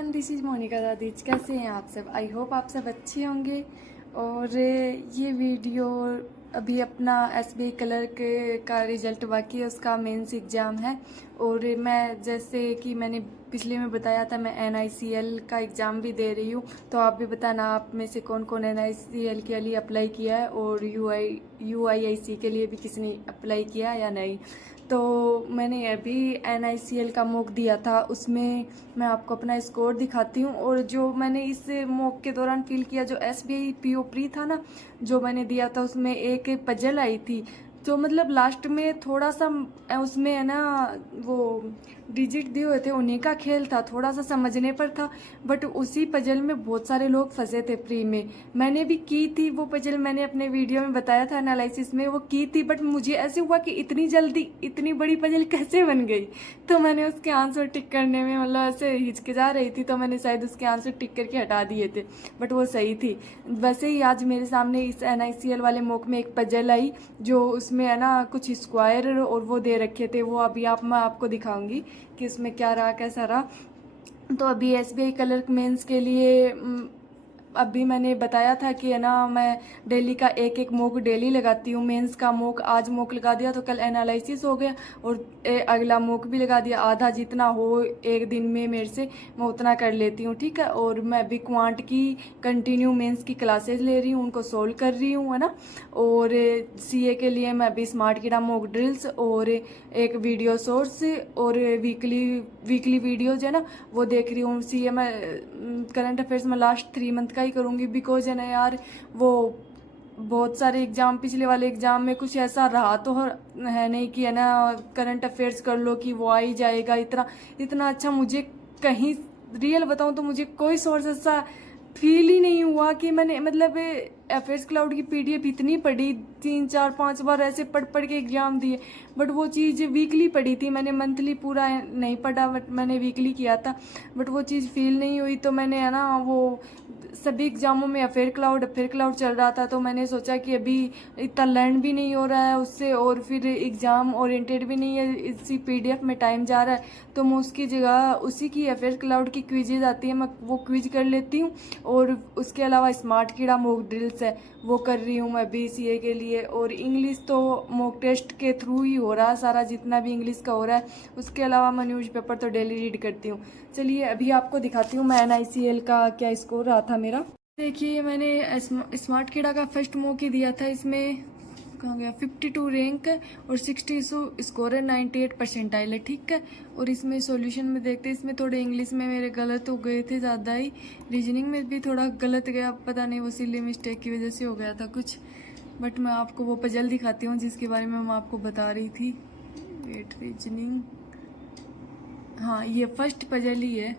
Everyone, this is Monica दादीज। कैसे हैं आप सब? आई होप आप सब अच्छे होंगे। और ये वीडियो अभी अपना SBI क्लर्क का रिज़ल्ट बाकी है, उसका मेंस एग्ज़ाम है। और मैं जैसे कि मैंने पिछले में बताया था, मैं NICL का एग्ज़ाम भी दे रही हूँ। तो आप भी बताना आप में से कौन कौन NICL के लिए अप्लाई किया है और UIIC के लिए भी किसने अप्लाई किया या नहीं। तो मैंने अभी NICL का मॉक दिया था, उसमें मैं आपको अपना स्कोर दिखाती हूँ। और जो मैंने इस मॉक के दौरान फील किया, जो SBI PO प्री था ना, जो मैंने दिया था, उसमें एक पजल आई थी। तो मतलब लास्ट में थोड़ा सा उसमें है ना, वो डिजिट दिए हुए थे, उन्हीं का खेल था, थोड़ा सा समझने पर था। बट उसी पजल में बहुत सारे लोग फंसे थे प्री में। मैंने भी की थी वो पजल, मैंने अपने वीडियो में बताया था एनालिसिस में, वो की थी। बट मुझे ऐसे हुआ कि इतनी जल्दी इतनी बड़ी पजल कैसे बन गई। तो मैंने उसके आंसर टिक करने में मतलब ऐसे हिचकिचा रही थी, तो मैंने शायद उसके आंसर टिक करके हटा दिए थे। बट वो सही थी। वैसे ही आज मेरे सामने इस NICL वाले मॉक में एक पजल आई, जो उसमें है ना कुछ स्क्वायर और वो दे रखे थे। वो अभी मैं आपको दिखाऊंगी कि उसमें क्या रहा, कैसा रहा। तो अभी SBI क्लर्क मेंस के लिए अभी मैंने बताया था कि है ना, मैं डेली का एक एक मॉक डेली लगाती हूँ। मेंस का मॉक आज मॉक लगा दिया तो कल एनालिसिस हो गया, और अगला मॉक भी लगा दिया। आधा जितना हो एक दिन में मेरे से, मैं उतना कर लेती हूँ, ठीक है। और मैं अभी क्वांट की कंटिन्यू मेंस की क्लासेस ले रही हूँ, उनको सोल्व कर रही हूँ, है ना। और CA के लिए मैं अभी स्मार्ट कीड़ा मॉक ड्रिल्स और एक वीडियो सोर्स और वीकली वीडियोज है ना, वो देख रही हूँ। CA मैं करंट अफेयर्स में लास्ट 3 मंथ का ही करूँगी, बिकॉज है ना यार, वो बहुत सारे एग्जाम, पिछले वाले एग्जाम में कुछ ऐसा रहा तो है नहीं कि है ना करंट अफेयर्स कर लो कि वो आ ही जाएगा। इतना इतना अच्छा मुझे कहीं रियल बताऊं तो मुझे कोई सोर्स ऐसा फील ही नहीं हुआ कि मैंने मतलब अफेयर्स क्लाउड की PDF इतनी पढ़ी, 3 4 5 बार ऐसे पढ़ पढ़ के एग्जाम दिए। बट वो चीज़ वीकली पढ़ी थी मैंने, मंथली पूरा नहीं पढ़ा, बट मैंने वीकली किया था। बट वो चीज़ फील नहीं हुई, तो मैंने है ना वो सभी एग्जामों में अफेयर क्लाउड चल रहा था। तो मैंने सोचा कि अभी इतना लर्न भी नहीं हो रहा है उससे, और फिर एग्जाम ओरिएंटेड भी नहीं है, इसी PDF में टाइम जा रहा है। तो मैं उसकी जगह उसी की अफेयर क्लाउड की क्विजेज आती है, मैं वो क्विज कर लेती हूँ। और उसके अलावा स्मार्ट कीड़ा मॉक ड्रिल्स है, वो कर रही हूँ मैं अभी CA के लिए। और इंग्लिश तो मॉक टेस्ट के थ्रू ही हो रहा है सारा, जितना भी इंग्लिश का हो रहा है। उसके अलावा मैं न्यूज़पेपर तो डेली रीड करती हूँ। चलिए अभी आपको दिखाती हूँ मैं NICL का क्या स्कोर रहा था मेरा। देखिए मैंने स्मार्ट कीड़ा का फर्स्ट मॉक ही दिया था, इसमें कहाँ गया, 52 रैंक है और 60 स्कोर है, 98 परसेंटाइल है, ठीक है। और इसमें सॉल्यूशन में देखते हैं, इसमें थोड़े इंग्लिश में मेरे गलत हो गए थे ज़्यादा ही, रीजनिंग में भी थोड़ा गलत गया, पता नहीं वो सिली मिस्टेक की वजह से हो गया था कुछ। बट मैं आपको वो पजल दिखाती हूँ जिसके बारे में मैं आपको बता रही थी। वेट, रीजनिंग, हाँ ये फर्स्ट पजल ही है।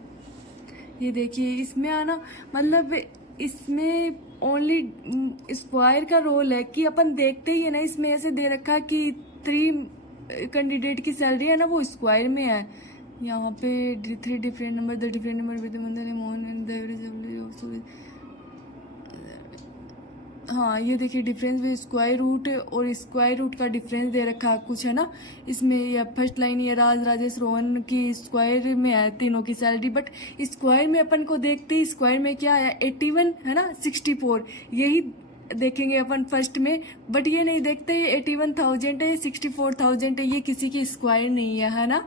ये देखिए इसमें आना मतलब इसमें ओनली स्क्वायर का रोल है कि अपन देखते ही है ना, इसमें ऐसे दे रखा है कि 3 कैंडिडेट की सैलरी है ना वो स्क्वायर में है। यहाँ पे 3 different number, the different number with Mohan and the average. हाँ ये देखिए डिफरेंस में स्क्वायर रूट और स्क्वायर रूट का डिफरेंस दे रखा है कुछ, है ना। इसमें यह फर्स्ट लाइन ये राजेश रोहन की स्क्वायर में है तीनों की सैलरी। बट स्क्वायर में अपन को देखते ही स्क्वायर में क्या आया, 81 है ना, 64, यही देखेंगे अपन फर्स्ट में। बट ये नहीं देखते 81,000 है, 64,000 है, ये किसी की स्क्वायर नहीं है ना।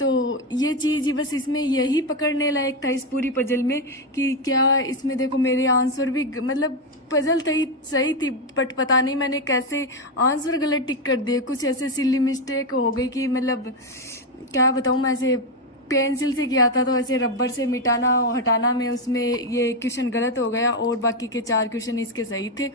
तो ये चीज़ बस इसमें यही पकड़ने लायक था इस पूरी पजल में, कि क्या इसमें देखो मेरे आंसर भी मतलब पजल सही थी, बट पता नहीं मैंने कैसे आंसर गलत टिक कर दिए। कुछ ऐसे सिली मिस्टेक हो गई कि मतलब क्या बताऊँ मैं, ऐसे पेंसिल से किया था तो ऐसे रबर से मिटाना और हटाना में उसमें ये क्वेश्चन गलत हो गया, और बाकी के 4 क्वेश्चन इसके सही थे।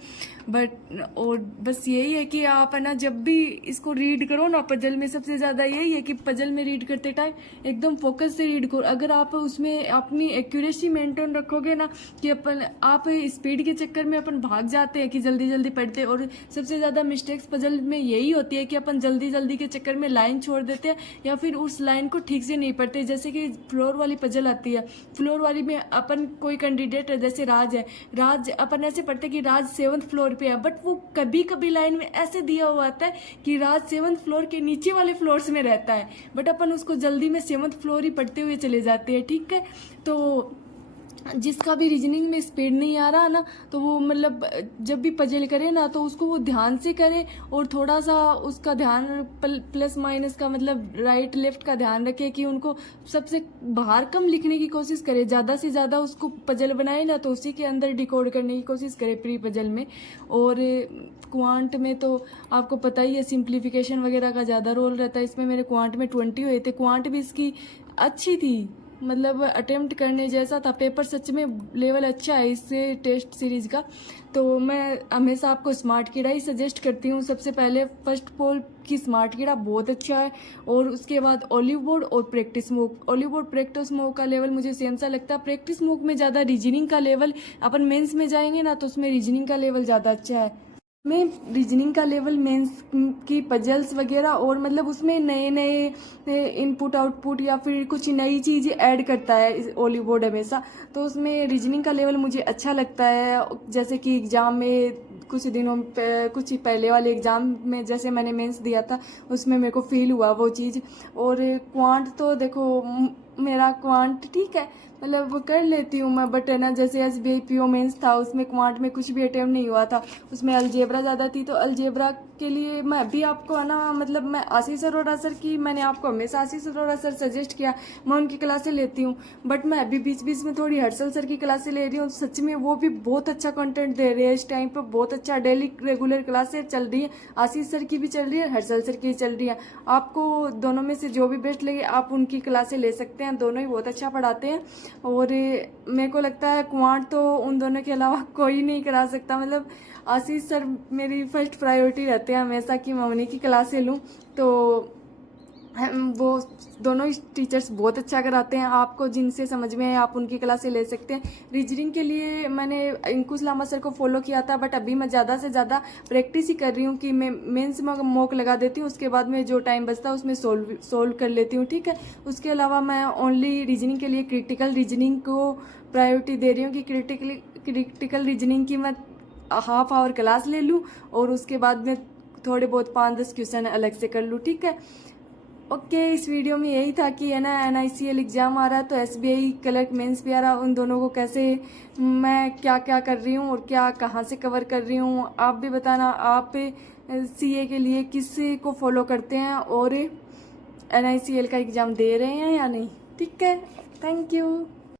बट और बस यही है कि आप है ना जब भी इसको रीड करो ना पजल में, सबसे ज़्यादा यही है कि पजल में रीड करते टाइम एकदम फोकस से रीड करो। अगर आप उसमें अपनी एक्यूरेसी मेंटेन रखोगे ना, कि आप स्पीड के चक्कर में अपन भाग जाते हैं कि जल्दी जल्दी पढ़ते, और सबसे ज़्यादा मिस्टेक्स पजल में यही होती है कि अपन जल्दी जल्दी के चक्कर में लाइन छोड़ देते हैं, या फिर उस लाइन को ठीक से नहीं पढ़ते हैं, जैसे कि फ्लोर वाली पजल आती है, फ्लोर वाली में अपन कोई कैंडिडेट है, जैसे राज है, राज अपन ऐसे पढ़ते हैं कि राज 7th फ्लोर पे है, बट वो कभी कभी लाइन में ऐसे दिया हुआ आता है कि राज 7th फ्लोर के नीचे वाले फ्लोर्स में रहता है, बट अपन उसको जल्दी में 7th फ्लोर ही पढ़ते हुए चले जाते हैं। ठीक है, तो जिसका भी रीजनिंग में स्पीड नहीं आ रहा ना, तो वो मतलब जब भी पजल करे ना तो उसको वो ध्यान से करे, और थोड़ा सा उसका ध्यान प्लस माइनस का मतलब राइट लेफ्ट का ध्यान रखे कि उनको सबसे बाहर कम लिखने की कोशिश करे, ज़्यादा से ज़्यादा उसको पजल बनाए ना तो उसी के अंदर डिकोड करने की कोशिश करे प्री पजल में। और क्वांट में तो आपको पता ही है सिंप्लीफिकेशन वगैरह का ज़्यादा रोल रहता है, इसमें मेरे क्वांट में 20 हुए थे। क्वांट भी इसकी अच्छी थी, मतलब अटेम्प्ट करने जैसा था, पेपर सच में लेवल अच्छा है इससे टेस्ट सीरीज का। तो मैं हमेशा आपको स्मार्ट कीड़ा ही सजेस्ट करती हूँ। सबसे पहले फर्स्ट पोल की स्मार्ट कीड़ा बहुत अच्छा है, और उसके बाद ऑलिव बोर्ड और प्रैक्टिस मूक। ऑलिव बोर्ड प्रैक्टिस मूक का लेवल मुझे सेम सा लगता है, प्रैक्टिस मूक में ज़्यादा रीजनिंग का लेवल, अपन मेंस में जाएंगे ना तो उसमें रीजनिंग का लेवल ज़्यादा अच्छा है। में रीजनिंग का लेवल मेंस की पजल्स वगैरह, और मतलब उसमें नए नए इनपुट आउटपुट या फिर कुछ नई चीज़ ऐड करता है ऑलिव बोर्ड हमेशा, तो उसमें रीजनिंग का लेवल मुझे अच्छा लगता है। जैसे कि एग्ज़ाम में कुछ दिनों कुछ पहले वाले एग्ज़ाम में जैसे मैंने मेंस दिया था, उसमें मेरे को फील हुआ वो चीज़। और क्वांट तो देखो मेरा क्वांट ठीक है, मतलब कर लेती हूँ मैं, बट है ना जैसे SBI PO मेंस था उसमें क्वांट में कुछ भी अटेम्प्ट नहीं हुआ था, उसमें अलजेब्रा ज़्यादा थी। तो अलजेब्रा के लिए मैं भी आपको है ना, मतलब मैं आशीष अरोड़ा सर की, मैंने आपको हमेशा आशीष अरोड़ा सर सजेस्ट किया, मैं उनकी क्लासें लेती हूँ, बट मैं अभी बीच बीच में थोड़ी हर्षल सर की क्लासें ले रही हूँ। सच में वो भी बहुत अच्छा कंटेंट दे रहे हैं इस टाइम पर, बहुत अच्छा डेली रेगुलर क्लासें चल रही है, आशीष सर की भी चल रही है, हर्षल सर की चल रही है। आपको दोनों में से जो भी बेस्ट लगे आप उनकी क्लासें ले सकते हैं, दोनों ही बहुत अच्छा पढ़ाते हैं। और मेरे को लगता है क्वांट तो उन दोनों के अलावा कोई नहीं करा सकता, मतलब आशीष सर मेरी फर्स्ट प्रायोरिटी रहते हैं हमेशा कि मैं उन्हीं की क्लासें लूँ। तो वो दोनों ही टीचर्स बहुत अच्छा कराते हैं, आपको जिनसे समझ में आए आप उनकी क्लासें ले सकते हैं। रीजनिंग के लिए मैंने अंकुश लामा सर को फॉलो किया था, बट अभी मैं ज़्यादा से ज़्यादा प्रैक्टिस ही कर रही हूँ कि मैं मेंस में मॉक लगा देती हूँ, उसके बाद में जो टाइम बचता है उसमें सोल्व कर लेती हूँ। ठीक है, उसके अलावा मैं ओनली रीजनिंग के लिए क्रिटिकल रीजनिंग को प्रायोरिटी दे रही हूँ कि क्रिटिकल रीजनिंग की मैं हाफ आवर क्लास ले लूँ, और उसके बाद में थोड़े बहुत 5-10 क्वेश्चन अलग से कर लूँ। ठीक है, ओके इस वीडियो में यही था कि है ना NICL एग्ज़ाम आ रहा है, तो SBI क्लर्क मेंस भी आ रहा है, उन दोनों को कैसे मैं क्या क्या कर रही हूँ और क्या कहाँ से कवर कर रही हूँ, आप भी बताना आप CA के लिए किस को फॉलो करते हैं और NICL का एग्ज़ाम दे रहे हैं या नहीं। ठीक है, थैंक यू।